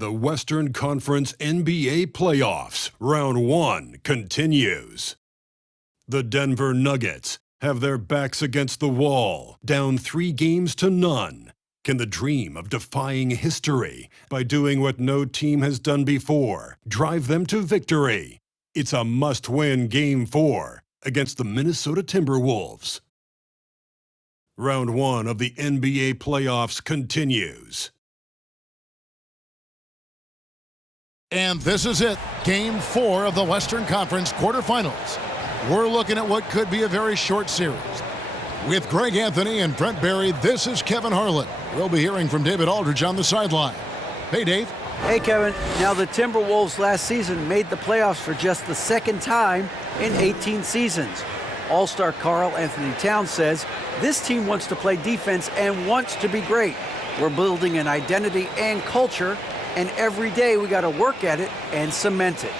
The Western Conference NBA Playoffs, Round 1 continues. The Denver Nuggets have their backs against the wall, down 3-0. Can the dream of defying history by doing what no team has done before drive them to victory? It's a must-win Game 4 against the Minnesota Timberwolves. Round 1 of the NBA Playoffs continues. And this is it, Game 4 of the Western Conference quarterfinals. We're looking at what could be a very short series. With Greg Anthony and Brent Barry, this is Kevin Harlan. We'll be hearing from David Aldridge on the sideline. Hey, Dave. Hey, Kevin. Now, the Timberwolves last season made the playoffs for just the second time in 18 seasons. All-star Karl Anthony Towns says this team wants to play defense and wants to be great. We're building an identity and culture, and every day we got to work at it and cement it.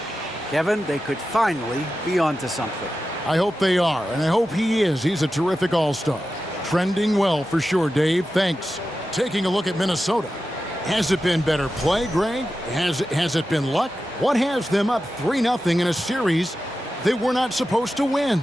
Kevin, they could finally be onto something. I hope they are, and I hope he is. He's a terrific all-star. Trending well for sure, Dave. Thanks. Taking a look at Minnesota. Has it been better play, Greg? Has it been luck? What has them up 3-0 in a series they were not supposed to win?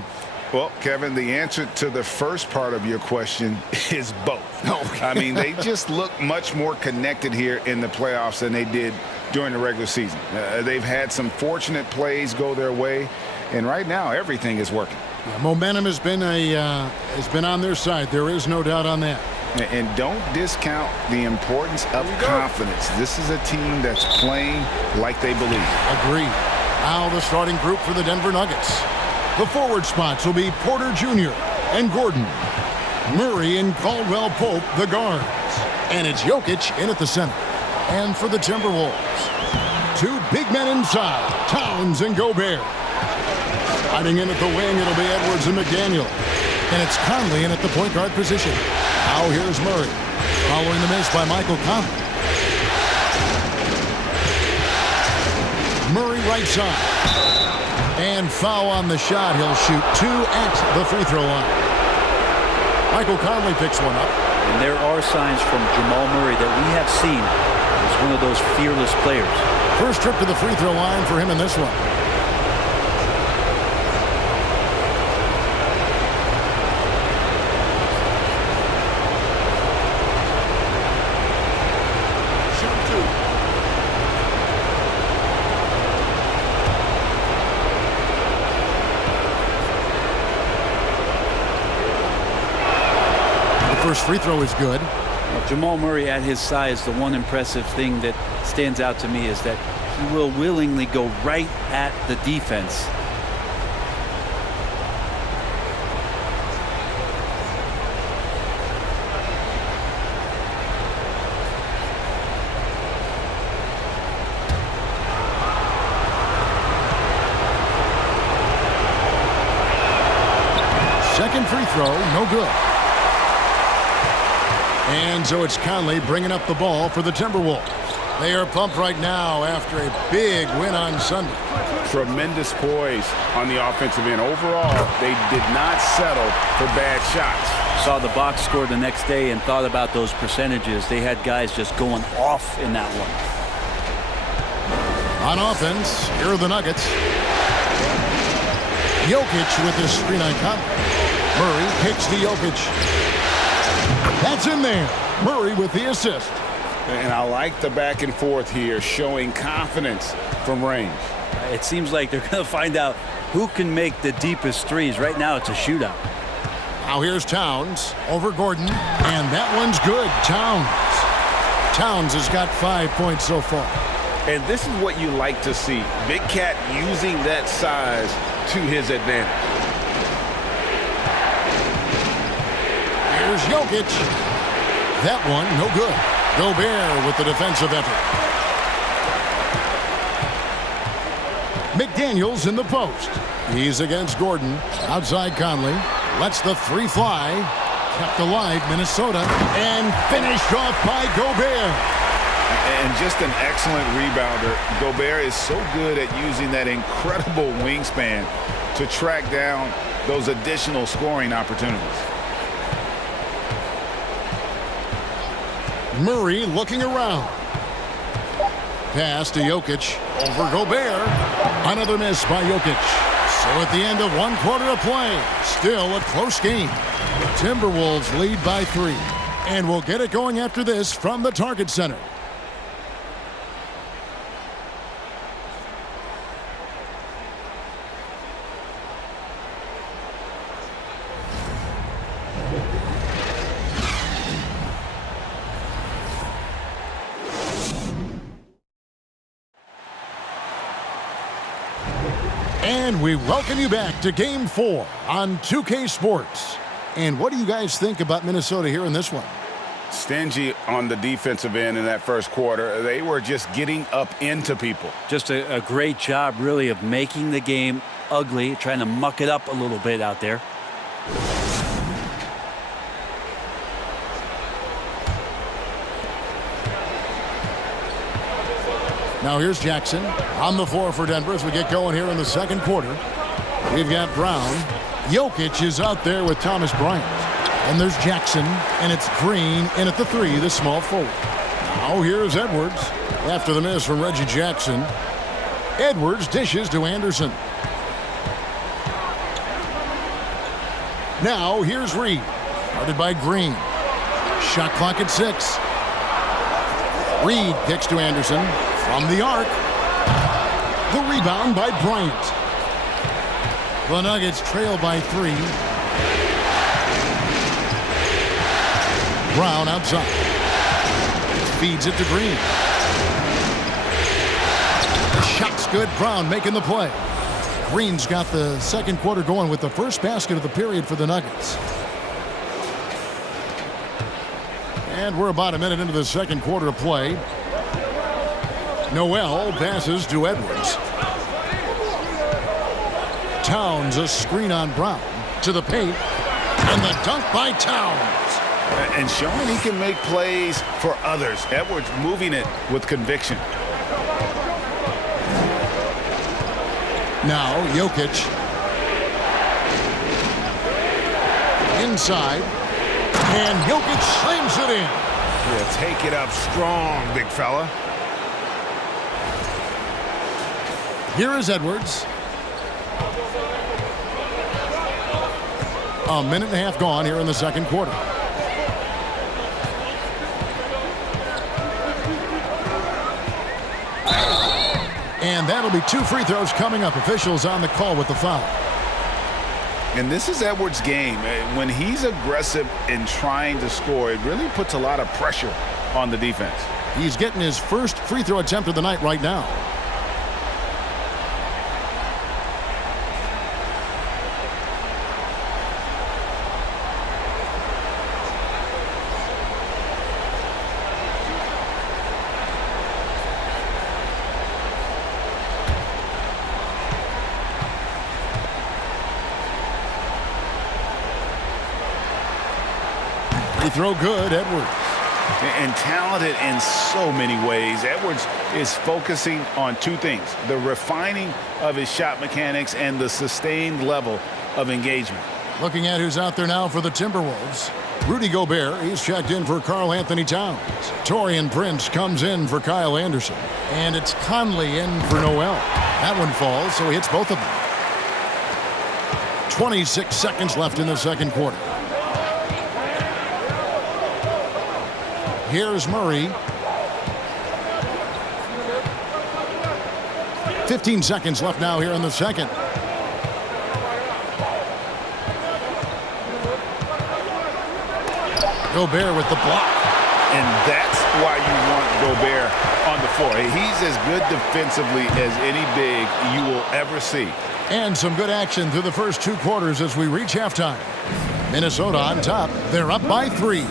Well, Kevin, the answer to the first part of your question is both. Okay. I mean, they just look much more connected here in the playoffs than they did during the regular season. They've had some fortunate plays go their way, and right now everything is working. Yeah, momentum has been on their side. There is no doubt on that. And don't discount the importance of confidence. This is a team that's playing like they believe. Agreed. Now the starting group for the Denver Nuggets. The forward spots will be Porter Jr. and Gordon. Murray and Caldwell Pope, the guards. And it's Jokic in at the center. And for the Timberwolves, two big men inside, Towns and Gobert. Hiding in at the wing, it'll be Edwards and McDaniel. And it's Conley in at the point guard position. Now here's Murray, following the miss by Michael Conley. Murray right side. And foul on the shot. He'll shoot 2 at the free throw line. Michael Conley picks one up. And there are signs from Jamal Murray that we have seen as one of those fearless players. First trip to the free throw line for him in this one. First free throw is good. Well, Jamal Murray at his size, the one impressive thing that stands out to me is that he will willingly go right at the defense. Second free throw, no good. And so it's Conley bringing up the ball for the Timberwolves. They are pumped right now after a big win on Sunday. Tremendous poise on the offensive end. Overall, they did not settle for bad shots. Saw the box score the next day and thought about those percentages. They had guys just going off in that one. On offense, here are the Nuggets. Jokic with the screen on Conley. Murray kicks to Jokic. That's in there. Murray with the assist. And I like the back and forth here, showing confidence from range. It seems like they're going to find out who can make the deepest threes. Right now, it's a shootout. Now here's Towns over Gordon, and that one's good. Towns has got 5 points so far. And this is what you like to see. Big Cat using that size to his advantage. Here's Jokic. That one, no good. Gobert with the defensive effort. McDaniels in the post. He's against Gordon. Outside Conley. Lets the three fly. Kept alive, Minnesota. And finished off by Gobert. And just an excellent rebounder. Gobert is so good at using that incredible wingspan to track down those additional scoring opportunities. Murray looking around. pass to Jokic. Over Gobert. Another miss by Jokic. So at the end of 1 quarter of play, still a close game. The Timberwolves lead by 3. And we'll get it going after this from the Target Center. And we welcome you back to Game 4 on 2K Sports. And what do you guys think about Minnesota here in this one? Stingy on the defensive end in that first quarter. They were just getting up into people. Just a great job, really, of making the game ugly, trying to muck it up a little bit out there. Now here's Jackson on the floor for Denver as we get going here in the second quarter. We've got Brown. Jokic is out there with Thomas Bryant. And there's Jackson, and it's Green in at the 3, the small forward. Now here's Edwards after the miss from Reggie Jackson. Edwards dishes to Anderson. Now here's Reed, guarded by Green. Shot clock at 6. Reed kicks to Anderson from the arc. The rebound by Bryant. The Nuggets trail by 3. Brown outside. Feeds it to Green. The shot's good. Brown making the play. Green's got the second quarter going with the first basket of the period for the Nuggets. And we're about a minute into the second quarter of play. Noel passes to Edwards. Towns a screen on Brown to the paint. And the dunk by Towns. And showing he can make plays for others. Edwards moving it with conviction. Now Jokic. Inside. And Jokic slams it in. Yeah, take it up strong, big fella. Here is Edwards. A minute and a half gone here in the second quarter. And that'll be 2 free throws coming up. Officials on the call with the foul. And this is Edwards' game. When he's aggressive in trying to score, it really puts a lot of pressure on the defense. He's getting his first free throw attempt of the night right now. Throw good, Edwards. And talented in so many ways. Edwards is focusing on 2 things: the refining of his shot mechanics and the sustained level of engagement. Looking at who's out there now for the Timberwolves. Rudy Gobert, he's checked in for Karl Anthony Towns. Taurean Prince comes in for Kyle Anderson. And it's Conley in for Noel. That one falls, so he hits both of them. 26 seconds left in the second quarter. Here's Murray. 15 seconds left now here in the second. Gobert with the block. And that's why you want Gobert on the floor. He's as good defensively as any big you will ever see. And some good action through the first 2 quarters as we reach halftime. Minnesota on top. They're up by 3.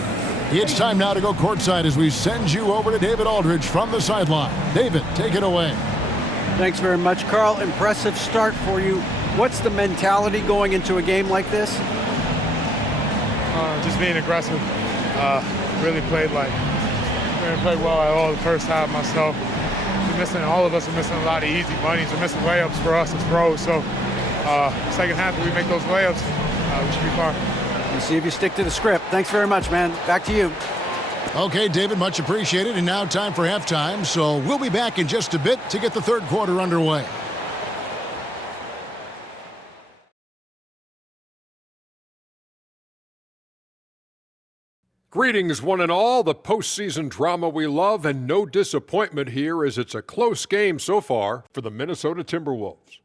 It's time now to go courtside as we send you over to David Aldridge from the sideline. David, take it away. Thanks very much, Carl. Impressive start for you. What's the mentality going into a game like this? Just being aggressive. Really played well at all the first half myself. All of us are missing a lot of easy bunnies. We're missing layups for us as pros. So second half, if we make those layups, we should be fine. We'll see if you stick to the script. Thanks very much, man. Back to you. Okay, David, much appreciated. And now time for halftime. So we'll be back in just a bit to get the third quarter underway. Greetings, one and all. The postseason drama we love, and no disappointment here as it's a close game so far for the Minnesota Timberwolves.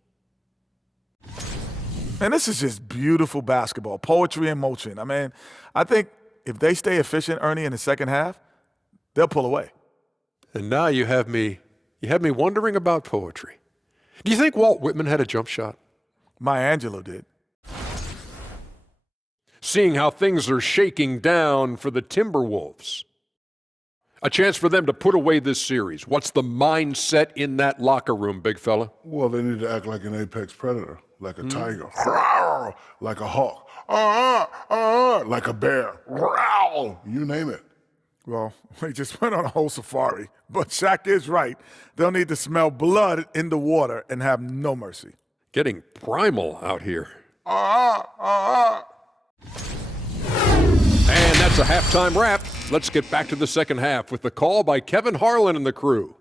Man, this is just beautiful basketball, poetry in motion. I mean, I think if they stay efficient, Ernie, in the second half, they'll pull away. And now you have me wondering about poetry. Do you think Walt Whitman had a jump shot? Maya Angelou did. Seeing how things are shaking down for the Timberwolves. A chance for them to put away this series. What's the mindset in that locker room, big fella? Well, they need to act like an apex predator, like a tiger, like a hawk, like a bear, you name it. Well, they just went on a whole safari. But Shaq is right. They'll need to smell blood in the water and have no mercy. Getting primal out here. And that's a halftime wrap. Let's get back to the second half with the call by Kevin Harlan and the crew.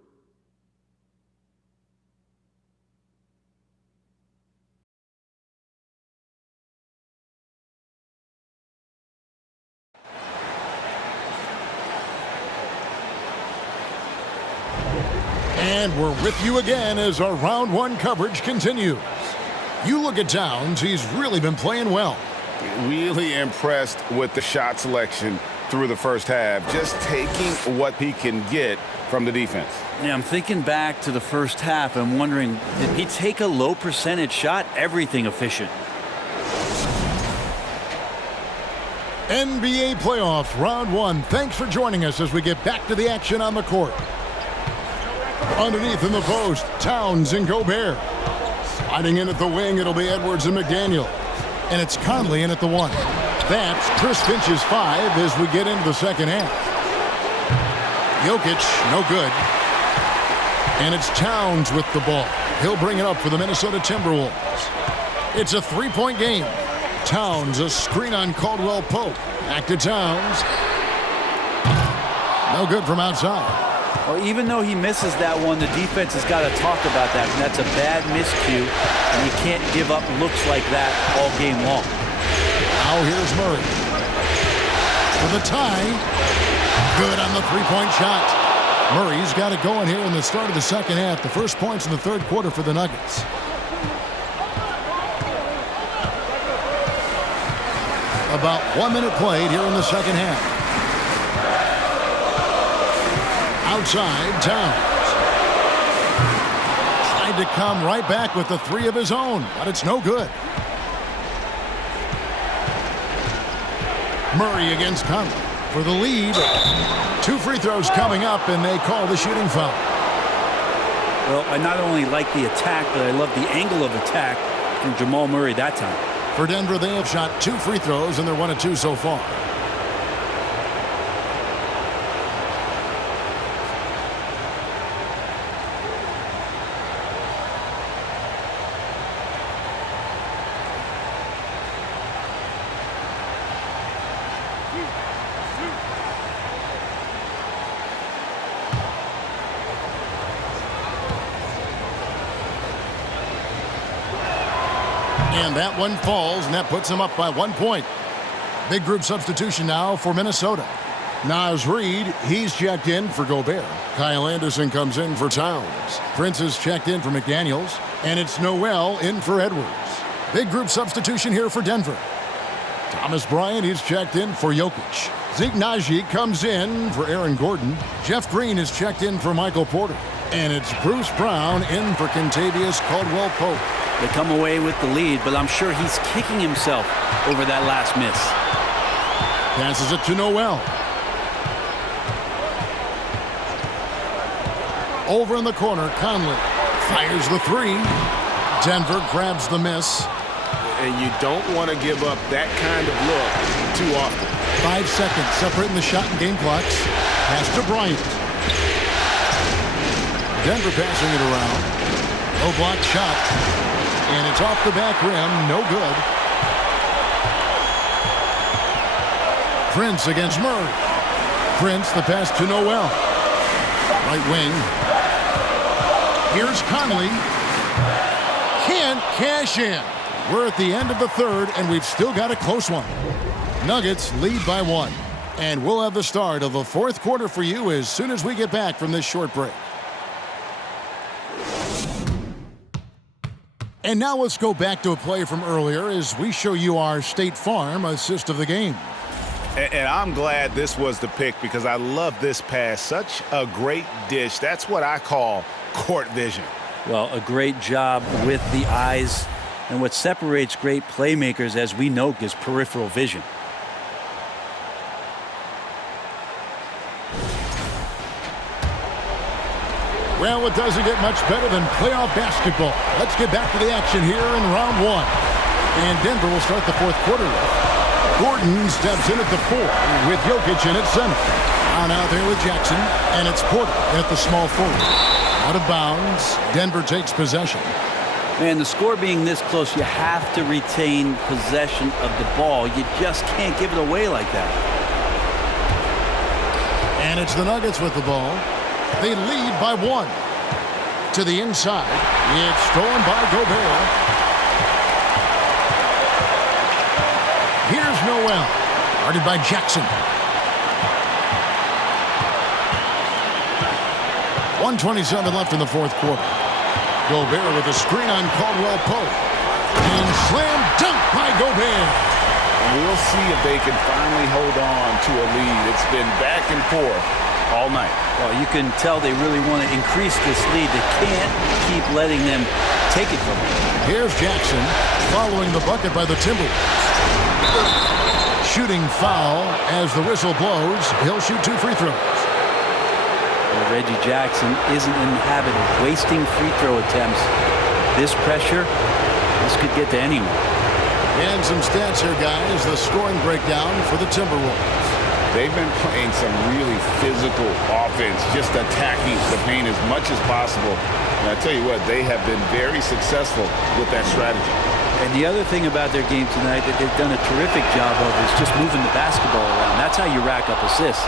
And we're with you again as our round one coverage continues. You look at Towns, he's really been playing well. Really impressed with the shot selection through the first half, just taking what he can get from the defense. Yeah, I'm thinking back to the first half and wondering, did he take a low percentage shot? Everything efficient. NBA playoffs, round one. Thanks for joining us as we get back to the action on the court. Underneath in the post, Towns and Gobert. Sliding in at the wing, it'll be Edwards and McDaniel. And it's Conley in at the one. That's Chris Finch's 5 as we get into the second half. Jokic, no good. And it's Towns with the ball. He'll bring it up for the Minnesota Timberwolves. It's a three-point game. Towns, a screen on Caldwell Pope. Back to Towns. No good from outside. Well, even though he misses that one, the defense has got to talk about that. And that's a bad miscue, and you can't give up looks like that all game long. Now here's Murray. For the tie. Good on the three-point shot. Murray's got it going here in the start of the second half. The first points in the third quarter for the Nuggets. About 1 minute played here in the second half. Outside, Towns. Tried to come right back with the three of his own, but it's no good. Murray against Conley for the lead. 2 free throws coming up, and they call the shooting foul. Well, I not only like the attack, but I love the angle of attack from Jamal Murray that time. For Denver, they have shot 2 free throws, and they're 1 of 2 so far. And that one falls, and that puts them up by 1 point. Big group substitution now for Minnesota. Naz Reid, he's checked in for Gobert. Kyle Anderson comes in for Towns. Prince is checked in for McDaniels. And it's Noel in for Edwards. Big group substitution here for Denver. Thomas Bryant, he's checked in for Jokic. Zeke Naji comes in for Aaron Gordon. Jeff Green is checked in for Michael Porter. And it's Bruce Brown in for Kentavious Caldwell-Pope. They come away with the lead, but I'm sure he's kicking himself over that last miss. Passes it to Noel. Over in the corner, Conley fires the 3. Denver grabs the miss. And you don't want to give up that kind of look too often. 5 seconds separating the shot and game clocks. Pass to Bryant. Denver passing it around. No block shot. And it's off the back rim. No good. Prince against Murray. Prince, the pass to Noel. Right wing. Here's Conley. Can't cash in. We're at the end of the third, and we've still got a close one. Nuggets lead by 1. And we'll have the start of the fourth quarter for you as soon as we get back from this short break. And now let's go back to a play from earlier as we show you our State Farm assist of the game. And I'm glad this was the pick because I love this pass. Such a great dish. That's what I call court vision. Well, a great job with the eyes. And what separates great playmakers, as we know, is peripheral vision. Well, it doesn't get much better than playoff basketball. Let's get back to the action here in round 1. And Denver will start the fourth quarter with Gordon steps in at the 4 with Jokic in at center. On out there with Jackson, and it's Porter at the small forward. Out of bounds, Denver takes possession. Man, the score being this close, you have to retain possession of the ball. You just can't give it away like that. And it's the Nuggets with the ball. They lead by 1. To the inside. It's stolen by Gobert. Here's Noel. Guarded by Jackson. 1:27 left in the fourth quarter. Gobert with a screen on Caldwell Pope. And slam dunk by Gobert. We'll see if they can finally hold on to a lead. It's been back and forth all night. Well, you can tell they really want to increase this lead. They can't keep letting them take it from them. Here's Jackson following the bucket by the Timberwolves. Shooting foul as the whistle blows. He'll shoot 2 free throws. Well, Reggie Jackson isn't in the habit of wasting free throw attempts. This pressure, this could get to anyone. And some stats here, guys. The scoring breakdown for the Timberwolves. They've been playing some really physical offense, just attacking the paint as much as possible. And I tell you what, they have been very successful with that strategy. And the other thing about their game tonight that they've done a terrific job of is just moving the basketball around. That's how you rack up assists.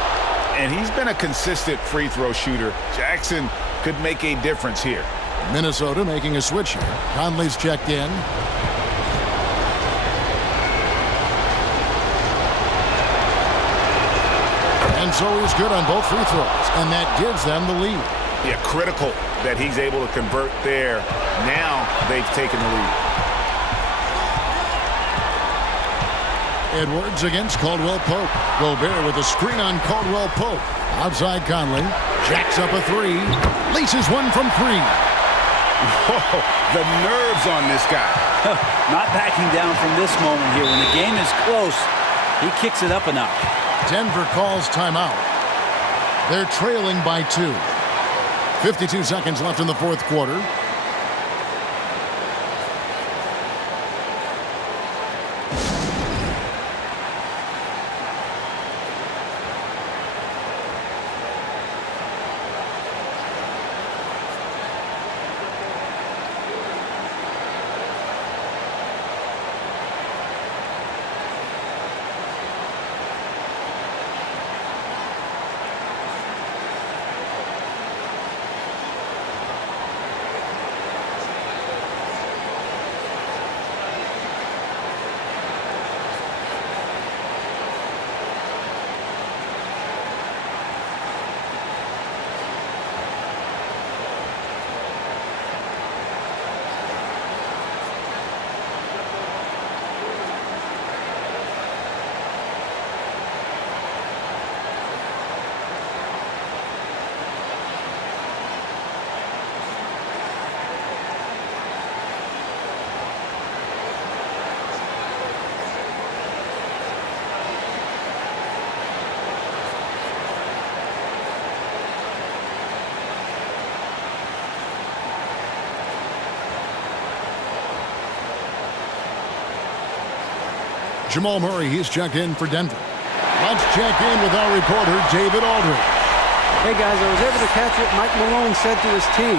And he's been a consistent free throw shooter. Jackson could make a difference here. Minnesota making a switch here. Conley's checked in. And so he's good on both free throws, and that gives them the lead. Yeah, critical that he's able to convert there. Now they've taken the lead. Edwards against Caldwell Pope. Gobert with a screen on Caldwell Pope. Outside Conley. Jacks up a 3. Laces one from 3. Whoa, the nerves on this guy. Not backing down from this moment here. When the game is close, he kicks it up a notch. Denver calls timeout. They're trailing by 2. 52 seconds left in the fourth quarter. Jamal Murray, he's checked in for Denver. Let's check in with our reporter, David Aldridge. Hey, guys, I was able to catch what Mike Malone said to his team.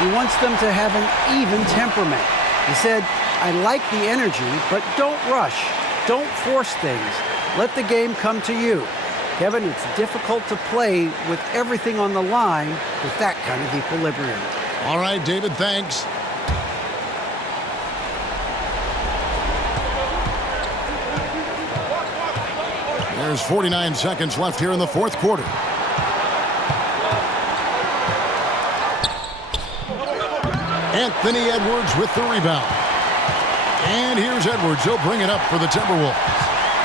He wants them to have an even temperament. He said, I like the energy, but don't rush. Don't force things. Let the game come to you. Kevin, it's difficult to play with everything on the line with that kind of equilibrium. All right, David, thanks. There's 49 seconds left here in the fourth quarter. Anthony Edwards with the rebound. And here's Edwards. He'll bring it up for the Timberwolves.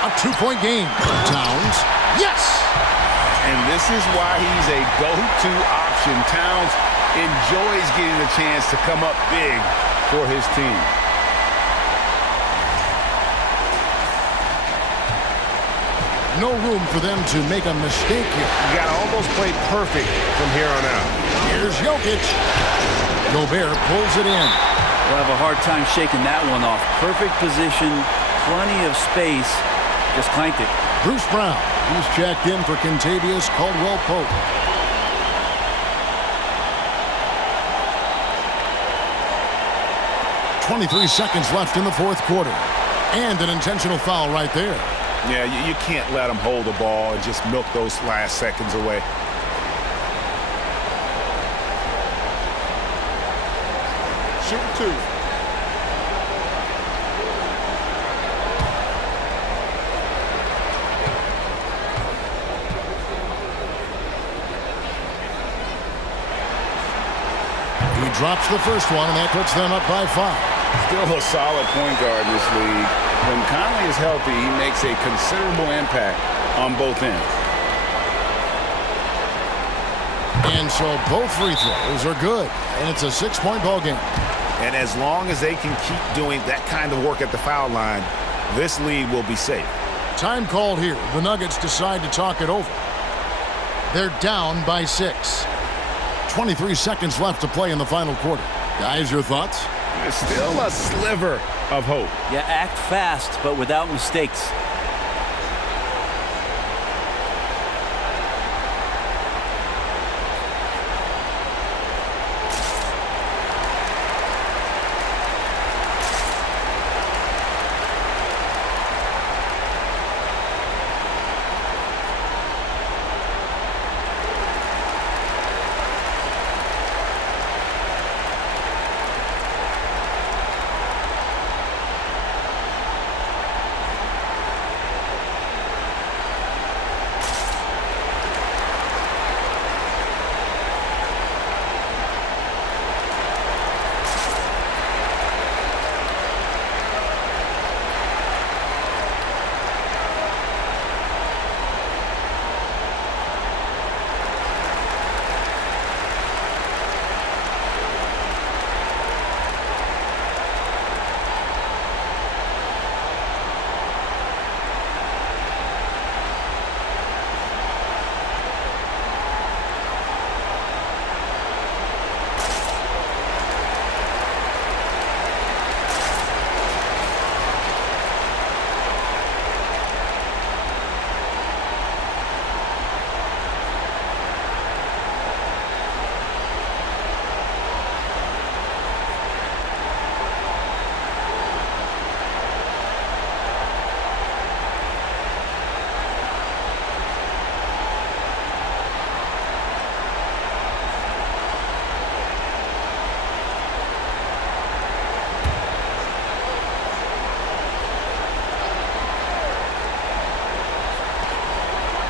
A two-point game. Towns. Yes! And this is why he's a go-to option. Towns enjoys getting the chance to come up big for his team. No room for them to make a mistake here. You got to almost play perfect from here on out. Here's Jokic. Gobert pulls it in. We'll have a hard time shaking that one off. Perfect position, plenty of space. Just clanked it. Bruce Brown. He's checked in for Kentavious Caldwell-Pope. .23 seconds left in the fourth quarter. And an intentional foul right there. Yeah, you can't let him hold the ball and just milk those last seconds away. Shoot two. He drops the first one, and that puts them up by 5. Still a solid point guard in this league. When Conley is healthy, he makes a considerable impact on both ends. And so both free throws are good, and it's a 6-point ball game. And as long as they can keep doing that kind of work at the foul line, this lead will be safe. Time called here. The Nuggets decide to talk it over. They're down by 6. 23 seconds left to play in the final quarter. Guys, your thoughts? There's still a sliver of hope. Yeah, act fast, but without mistakes.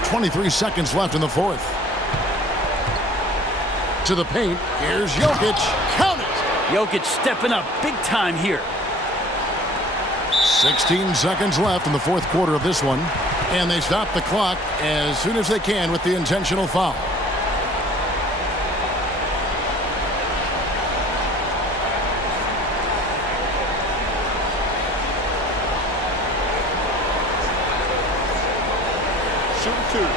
.23 seconds left in the fourth. To the paint. Here's Jokic. Count it! Jokic stepping up big time here. 16 seconds left in the fourth quarter of this one. And they stop the clock as soon as they can with the intentional foul. Shoot two.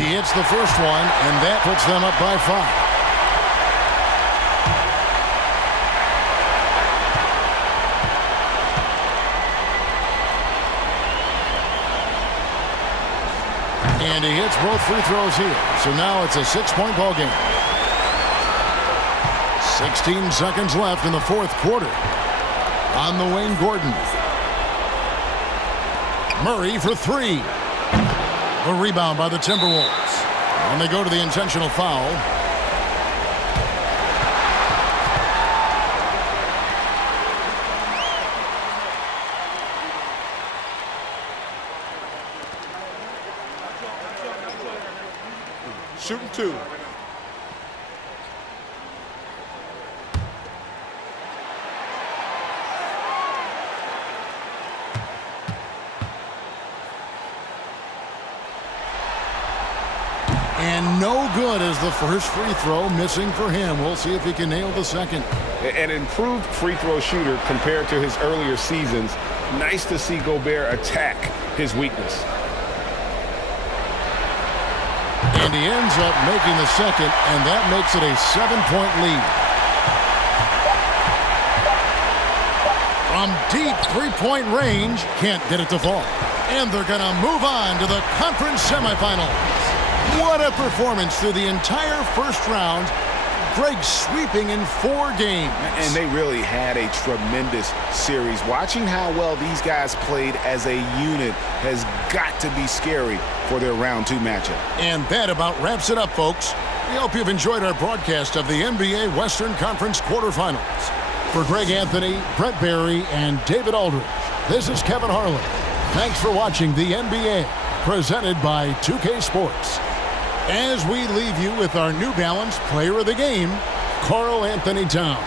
He hits the first one, and that puts them up by 5. And he hits both free throws here. So now it's a 6-point ball game. 16 seconds left in the fourth quarter. On the wing, Gordon. Murray for three. The rebound by the Timberwolves. And they go to the intentional foul. Shooting two. And no good as the first free throw missing for him. We'll see if he can nail the second. An improved free throw shooter compared to his earlier seasons. Nice to see Gobert attack his weakness. And he ends up making the second, and that makes it a 7-point lead. From deep three-point range, can't get it to fall. And they're going to move on to the conference semifinals. What a performance through the entire first round. Greg sweeping in 4 games. And they really had a tremendous series. Watching how well these guys played as a unit has got to be scary for their round 2 matchup. And that about wraps it up, folks. We hope you've enjoyed our broadcast of the NBA Western Conference quarterfinals. For Greg Anthony, Brett Barry, and David Aldridge, this is Kevin Harlan. Thanks for watching the NBA, presented by 2K Sports. As we leave you with our New Balance Player of the Game, Karl Anthony Towns.